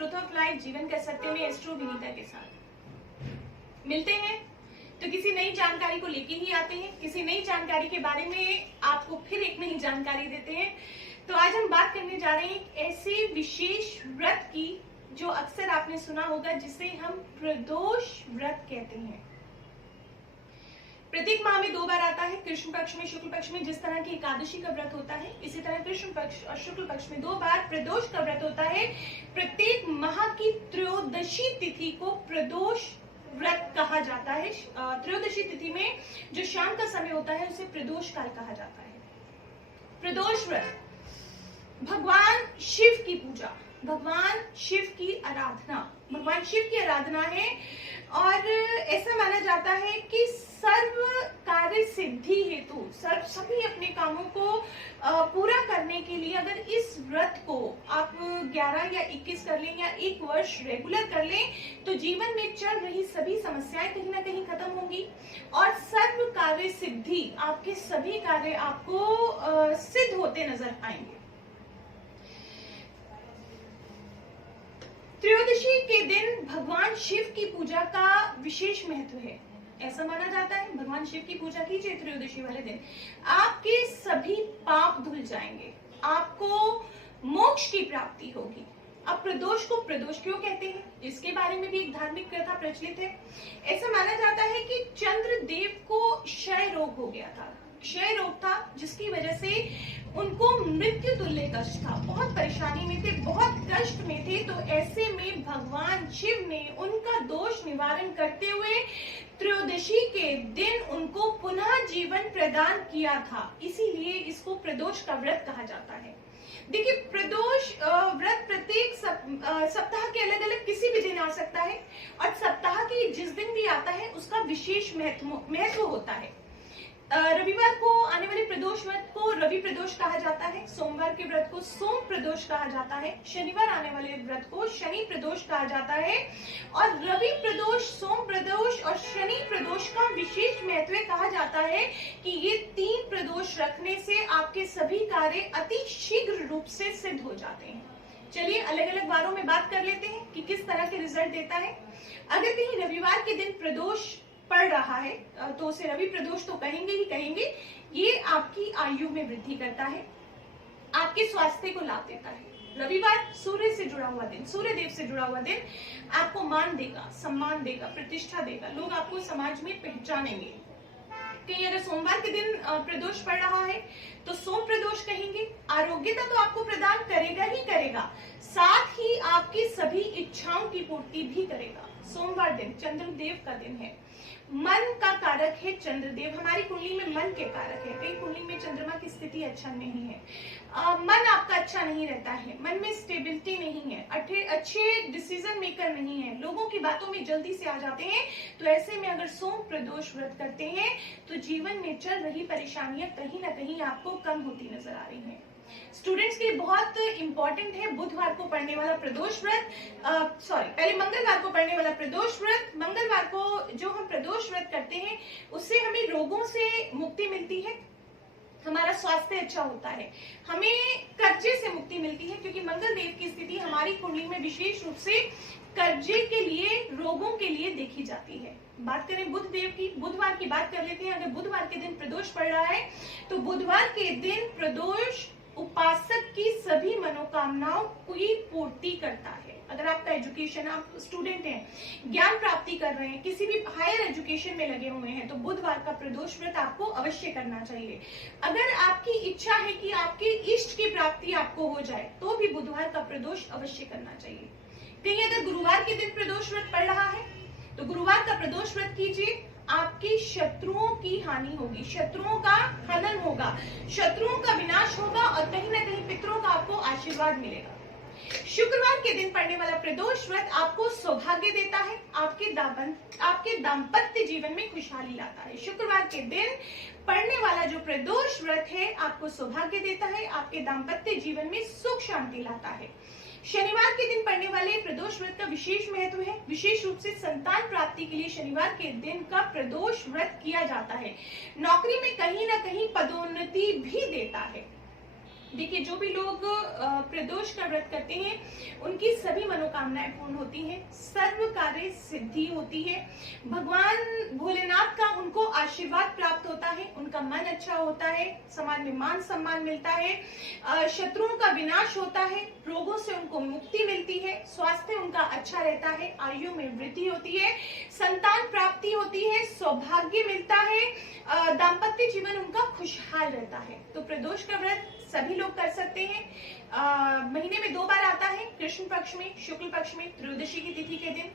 Truth of life जीवन का सत्य में एस्ट्रो विनीता के साथ मिलते हैं तो किसी नई जानकारी को लेके ही आते हैं, किसी नई जानकारी के बारे में आपको फिर एक नई जानकारी देते हैं। तो आज हम बात करने जा रहे हैं ऐसे विशेष व्रत की जो अक्सर आपने सुना होगा, जिसे हम प्रदोष व्रत कहते हैं। प्रत्येक माह में 2 बार आता है, कृष्ण पक्ष में, शुक्ल पक्ष में। जिस तरह की एकादशी का व्रत होता है, इसी तरह कृष्ण पक्ष और शुक्ल पक्ष में 2 बार प्रदोष का व्रत होता है। प्रत्येक माह की त्रयोदशी तिथि को प्रदोष व्रत कहा जाता है। त्रयोदशी तिथि में जो शाम का समय होता है उसे प्रदोष काल कहा जाता है। प्रदोष व्रत भगवान शिव की पूजा, भगवान शिव की आराधना, भगवान शिव की आराधना है। और ऐसा माना जाता है कि सर्व कार्य सिद्धि हेतु सभी अपने कामों को पूरा करने के लिए अगर इस व्रत को आप 11 या 21 कर लें या 1 वर्ष रेगुलर कर लें तो जीवन में चल रही सभी समस्याएं कहीं ना कहीं खत्म होंगी और सर्व कार्य सिद्धि, आपके सभी कार्य आपको सिद्ध होते नजर आएंगे। त्रयोदशी के दिन भगवान शिव की पूजा का विशेष महत्व है। ऐसा माना जाता है भगवान शिव की पूजा कीजिए त्रयोदशी वाले दिन, आपके सभी पाप धुल जाएंगे, आपको मोक्ष की प्राप्ति होगी। अब प्रदोष को प्रदोष क्यों कहते हैं, इसके बारे में भी एक धार्मिक कथा प्रचलित है। ऐसा माना जाता है कि चंद्रदेव को क्षय रोग हो गया था, क्षय रोग था, जिसकी वजह से उनको मृत्यु तुल्य कष्ट था, बहुत परेशानी में थे, बहुत कष्ट में थे। तो ऐसे में भगवान शिव ने उनका दोष निवारण करते हुए त्रयोदशी के दिन उनको पुनः जीवन प्रदान किया था, इसीलिए इसको प्रदोष का व्रत कहा जाता है। देखिए, प्रदोष व्रत प्रत्येक सप्ताह के अलग अलग किसी भी दिन आ सकता है और सप्ताह के जिस दिन भी आता है उसका विशेष महत्व होता है। रविवार को आने वाले प्रदोष व्रत को रवि प्रदोष कहा जाता है, सोमवार के व्रत को सोम प्रदोष कहा जाता है, शनिवार आने वाले व्रत को शनि प्रदोष कहा जाता है। और रवि प्रदोष, सोम प्रदोष और शनि प्रदोष का विशेष महत्व कहा जाता है कि ये 3 प्रदोष रखने से आपके सभी कार्य अति शीघ्र रूप से सिद्ध हो जाते हैं। चलिए अलग अलग वारों में बात कर लेते हैं कि किस तरह के रिजल्ट देता है। अगर कहीं रविवार के दिन प्रदोष पड़ रहा है तो उसे रवि प्रदोष तो कहेंगे ही कहेंगे। ये आपकी आयु में वृद्धि करता है, आपके स्वास्थ्य को लाभ देता है। रविवार सूर्य से जुड़ा हुआ दिन, सूर्य देव से जुड़ा हुआ दिन आपको मान देगा, सम्मान देगा, प्रतिष्ठा देगा, लोग आपको समाज में पहचानेंगे। कहीं अगर सोमवार के दिन प्रदोष पड़ रहा है तो सोम प्रदोष कहेंगे। आरोग्यता तो आपको प्रदान करेगा ही करेगा, साथ ही आपकी सभी इच्छाओं की पूर्ति भी करेगा। सोमवार दिन चंद्रदेव का दिन है, मन का कारक है चंद्रदेव, हमारी कुंडली में मन के कारक है। कई कुंडली में चंद्रमा की स्थिति अच्छा नहीं है, मन आपका अच्छा नहीं रहता है, मन में स्टेबिलिटी नहीं है, अच्छे डिसीजन मेकर नहीं है, लोगों की बातों में जल्दी से आ जाते हैं। तो ऐसे में अगर सोम प्रदोष व्रत करते हैं तो जीवन में चल रही परेशानियां कहीं ना कहीं आपको कम होती नजर आ रही हैं। स्टूडेंट्स के लिए बहुत इंपॉर्टेंट है बुधवार को पढ़ने वाला प्रदोष व्रत, पहले मंगलवार को पढ़ने वाला प्रदोष व्रत। मंगलवार को जो हम प्रदोष व्रत करते हैं उससे हमें रोगों से मुक्ति मिलती है, हमारा स्वास्थ्य अच्छा होता है, हमें कर्जे से मुक्ति मिलती है, क्योंकि मंगल देव की स्थिति हमारी कुंडली में विशेष रूप से कर्जे के लिए, रोगों के लिए देखी जाती है। बात करें बुध देव की, बुधवार की बात कर लेते हैं। अगर बुधवार के दिन प्रदोष पड़ रहा है तो बुधवार के दिन प्रदोष उपासक की सभी मनोकामनाओं की पूर्ति करता है। अगर आपका एजुकेशन, आप स्टूडेंट हैं, ज्ञान प्राप्ति कर रहे हैं, किसी भी हायर एजुकेशन में लगे हुए हैं तो बुधवार का प्रदोष व्रत आपको अवश्य करना चाहिए। अगर आपकी इच्छा है कि आपके इष्ट की प्राप्ति आपको हो जाए तो भी बुधवार का प्रदोष अवश्य करना चाहिए। कहीं अगर गुरुवार के दिन प्रदोष व्रत पड़ रहा है तो गुरुवार का प्रदोष व्रत कीजिए, आपकी शत्रुओं की हानि होगी, शत्रुओं का हनन होगा, शत्रुओं का विनाश होगा और कहीं ना कहीं पितरों का आपको आशीर्वाद मिलेगा। शुक्रवार के दिन पड़ने वाला प्रदोष व्रत आपको सौभाग्य देता है, आपके दाम्पत्य जीवन में खुशहाली लाता है। शुक्रवार के दिन पड़ने वाला जो प्रदोष व्रत है आपको सौभाग्य देता है, आपके दाम्पत्य जीवन में सुख शांति लाता है। शनिवार के दिन पड़ने वाले प्रदोष व्रत का विशेष महत्व है, विशेष रूप से संतान प्राप्ति के लिए शनिवार के दिन का प्रदोष व्रत किया जाता है। नौकरी में कहीं ना कहीं पदोन्नति भी देता है। देखिए, जो भी लोग प्रदोष का व्रत करते हैं उनकी सभी मनोकामनाएं पूर्ण होती हैं, सर्व कार्य सिद्धि होती है, भगवान भोलेनाथ का उनको आशीर्वाद प्राप्त होता है, उनका मन अच्छा होता है, समाज में मान सम्मान मिलता है, शत्रुओं का विनाश होता है, रोगों से उनको मुक्ति मिलती है, स्वास्थ्य उनका अच्छा रहता है, आयु में वृद्धि होती है, संतान प्राप्ति होती है, सौभाग्य मिलता है, दाम्पत्य जीवन उनका खुशहाल रहता है। तो प्रदोष का व्रत सभी लोग कर सकते हैं। महीने में 2 बार आता है, कृष्ण पक्ष में, शुक्ल पक्ष में, त्रयोदशी की तिथि के दिन।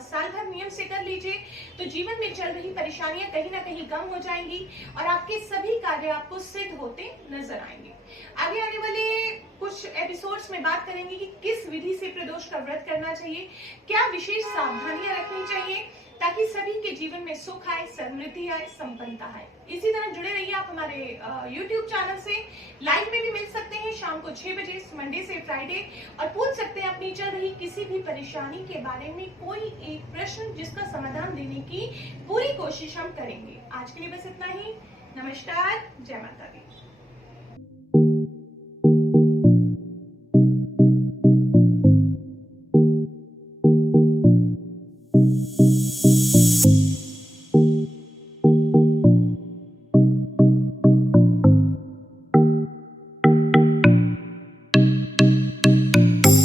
साल भर नियम से कर लीजिए तो जीवन में चल रही परेशानियां कहीं ना कहीं कम हो जाएंगी और आपके सभी कार्य आपको सिद्ध होते नजर आएंगे। आगे आने वाले कुछ एपिसोड्स में बात करेंगे कि किस विधि से प्रदोष का व्रत करना चाहिए, क्या विशेष सावधानियां रखनी चाहिए ताकि सभी के जीवन में सुख आए, समृद्धि आए, संपन्नता आए। इसी तरह जुड़े रहिए आप हमारे YouTube चैनल से। लाइव में भी मिल सकते हैं शाम को 6 बजे, मंडे से फ्राइडे, और पूछ सकते हैं अपनी चल रही किसी भी परेशानी के बारे में कोई एक प्रश्न, जिसका समाधान देने की पूरी कोशिश हम करेंगे। आज के लिए बस इतना ही। नमस्कार, जय माता दी।